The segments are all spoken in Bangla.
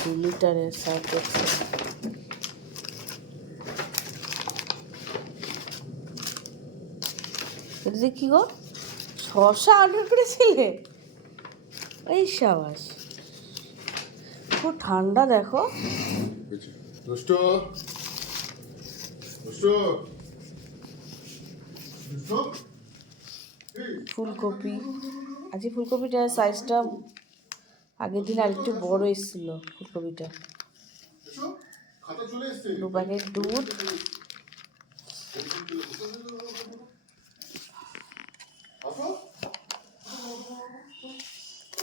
2 লিটারের সার্ফ এক্সেল। এটা কি গো, শসা অর্ডার করেছিলে? এই সাবাস, খুব ঠান্ডা দেখো। দুষ্টু দুষ্টু দুষ্টু ফুলকপি, আজকে ফুলকপিটার সাইজটা আগের দিন আর একটু বড় এসেছিল। ফুলকপিটা, খাতা চলে এসছে। 2 প্যাকেট দুধ,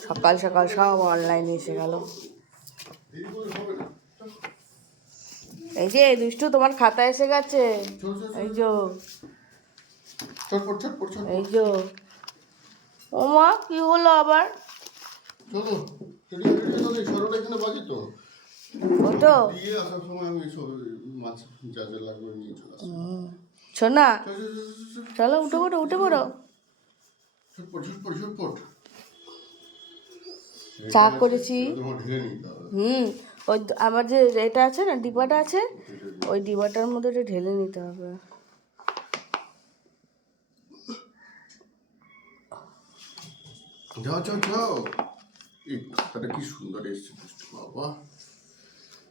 সকাল সকাল সব অনলাইনে এসে গেল। এই যে দুষ্টু, তোমার খাতা এসে গেছে। এই যে চটপট চটপট চটপট। এই যে, ও মা কি হলো আবার? চলো সরোটা এখানে বাজি তো। ওটো দিয়ে আসার সময় আমি সব মাছ যা যা লাগবে নিয়ে চলে আসবো। শোনা, চলো উঠে পড়ো উঠে পড়ো। ঝটপট ঝটপট ঝটপট। চা করেছি। তোমার ঢেলে নিতে হবে। ওই আমার যে এটা আছে না, ডিবাটা আছে, ওই ডিবাটার মধ্যে এটা ঢেলে নিতে হবে। যাও যাও যাও। এই খাতাটা কি সুন্দর এসছে বাবা,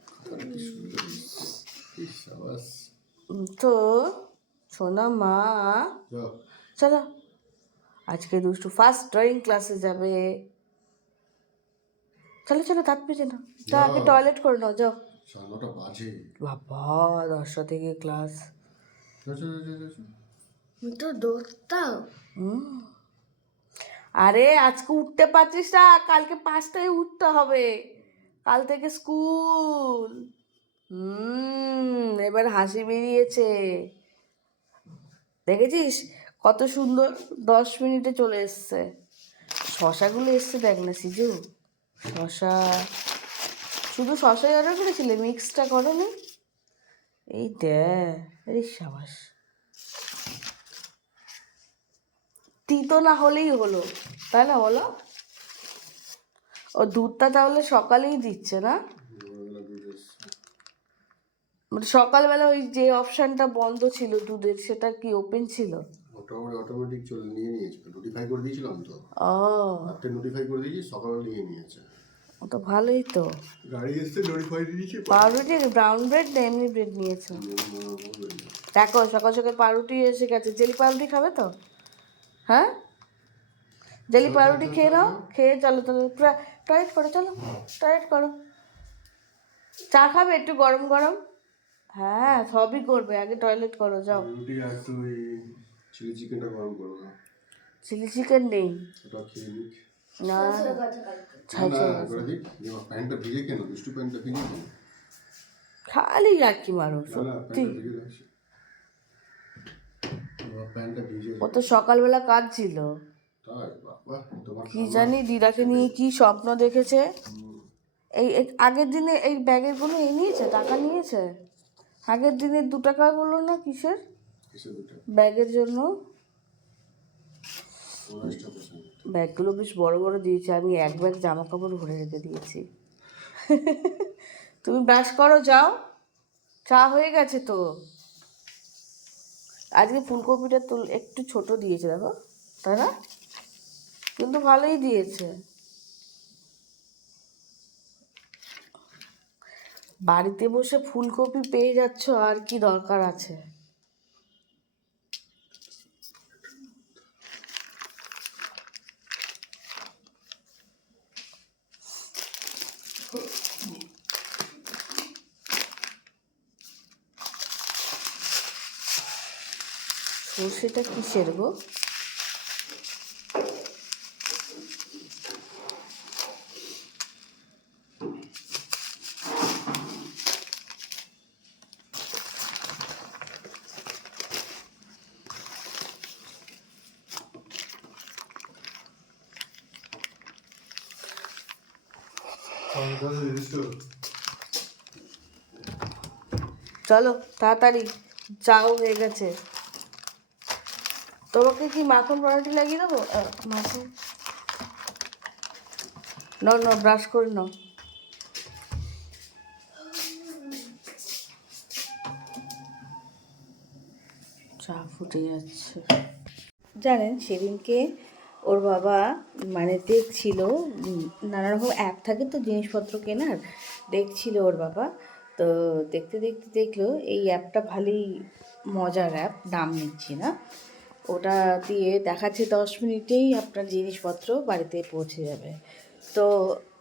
খাতাটা কি সুন্দর এসছে। এই সাবাস। তো সোনা মা, যাও। চলো আজকে দুষ্টু ফার্স্ট ড্রয়িং ক্লাসে যাবে। চলো চলো, দাঁত পেজে নাও, তা আগে টয়লেট করে নাও, যাও। 9:30 বাজে। বাবা 10টা থেকে ক্লাস। যাও যাও যাও যাও যাও। তো দৌড়তাম। আরে আজকে উঠতে পারছিস না, কালকে 5টায় উঠতে হবে, কাল থেকে স্কুল। এবার হাসি বেরিয়েছে, দেখেছিস কত সুন্দর, 10 মিনিটে চলে এসছে। শশাগুলো এসছে দেখ না সিজু, শশা। শুধু শশাই অর্ডার করেছিলে, মিক্সটা করোনি? এই দেখ, এই সাবাস। তিতো না হলেই হলো, তাই না বলো? ও দুধটা তাহলে সকালেই দিচ্ছে না? মানে সকালবেলা ওই যে অপশনটা বন্ধ ছিল দুধের, সেটা কি ওপেন ছিল? ওটা অটোমেটিক চলে নিয়ে নিয়েছে, নোটিফাই করে দিয়েছিলাম তো। ও, রাতে নোটিফাই করে দিয়েছি, সকালে নিয়ে নিয়েছে। ও তো ভালোই তো। গাড়ি এসে নোটিফাই দিয়েছে। পাউরুটি ব্রাউন ব্রেড না এমনি ব্রেড নিয়েছো? দেখো সকাল সকাল পাউরুটি এসে গেছে। জেলি পাউরুটি খাবে তো? হ্যাঁ, জেলি পাউরুটি খেয়ে নাও, খেয়ে চলো তাহলে টয়লেট করো, চলো টয়লেট করো। চা খাবে একটু গরম গরম? হ্যাঁ সবই করবে, আগে টয়লেট করো, যাও। রুটি আর একটু ওই চিলি চিকেনটা গরম করো না। চিলি চিকেন নেই ওটা খেয়ে নিক। না, ছাই না ছাই করে দিক। প্যান্টটা ভিজে কেন, দুষ্টু প্যান্টটা ভিজে কেন? খালি রাখি মারো না সত্যি। প্যান্টটা ভিজে রাখছি। প্যান্টটা ভিজে। ও তো সকালবেলা কাজ ছিল, তাই বাবা, তোমার কি জানি দিদাকে নিয়ে কি স্বপ্ন দেখেছে। এই আগের দিনে এই ব্যাগেরগুলো এই নিয়েছে, টাকা নিয়েছে আগের দিনের 2 টাকাগুলো না কিসের কিসে দুটো ব্যাগের জন্য। 19%। ব্যাগগুলো বেশ বড় বড় দিয়েছে, আমি 1 ব্যাগ জামা কাপড় ভরে রেখে দিয়েছি। তুমি ব্রাশ করো, যাও, চা হয়ে গেছে তো। আজকে ফুলকপিটা তো একটু ছোট দিয়েছে দেখো, তাই না? কিন্তু ভালোই দিয়েছে। বাড়িতে বসে ফুলকপি পেয়ে যাচ্ছ, আর কি দরকার আছে? সর্ষেটা কিসের গো? চলো তাড়াতাড়ি, চাও হয়ে গেছে। তোমাকে কি মাখন পরোটা লাগিয়ে দেবো? মাখন নাও নাও, ব্রাশ করে নাও। ফুটে যাচ্ছে। জানেন সেদিনকে ওর বাবা মানে দেখছিল, নানা রকম অ্যাপ থাকে তো জিনিসপত্র কেনার, দেখছিল ওর বাবা। তো দেখতে দেখতে দেখলো এই অ্যাপটা ভালোই মজার অ্যাপ, দাম নিচ্ছি না, ওটা দিয়ে দেখাচ্ছে 10 মিনিটেই আপনার জিনিসপত্র বাড়িতে পৌঁছে যাবে। তো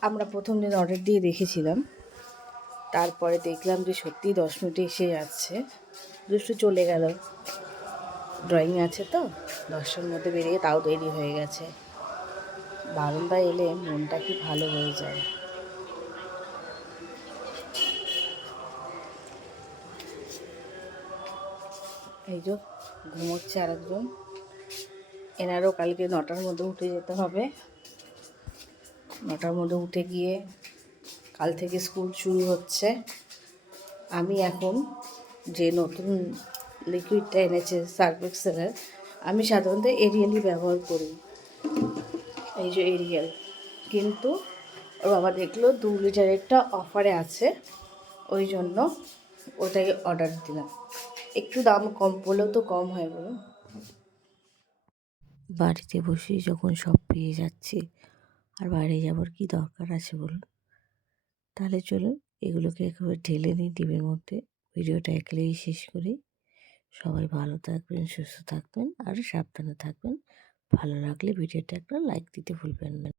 আমরা প্রথম দিন অর্ডার দিয়ে দেখেছিলাম, তারপরে দেখলাম যে সত্যি 10 মিনিটে এসে যাচ্ছে। দুষ্টু চলে গেল, ড্রয়িং আছে তো 10টার মধ্যে বেরিয়ে, তাও দেরি হয়ে গেছে। বারান্দায় এলে মনটা কি ভালো হয়ে যায়। এই যে ঘুমোচ্ছে আরেকজন, এনারও কালকে 9টার মধ্যে উঠে যেতে হবে। 9টার মধ্যে উঠে গিয়ে কাল থেকে স্কুল শুরু হচ্ছে। আমি এখন যে নতুন লিকুইডটা এনেছে সার্ফ এক্সেলের, আমি সাধারণত এরিয়ালই ব্যবহার করি, এই যে এরিয়াল। কিন্তু ওর বাবা দেখলো 2 লিটারেরটা অফারে আছে, ওই জন্য ওটাই অর্ডার দিলাম। একটু দাম কম পড়লেও তো কম হয় বলো। বাড়িতে বসেই যখন সব পেয়ে যাচ্ছি, আর বাইরে যাবার কি দরকার আছে বলুন? তাহলে চলুন এগুলোকে একেবারে ঢেলে নিই ডিবের মধ্যে। ভিডিওটা একেবারেই শেষ করি। সবাই ভালো থাকবেন, সুস্থ থাকবেন আর সাবধানে থাকবেন। ভালো লাগলে ভিডিওটা একটা লাইক দিতে ভুলবেন না।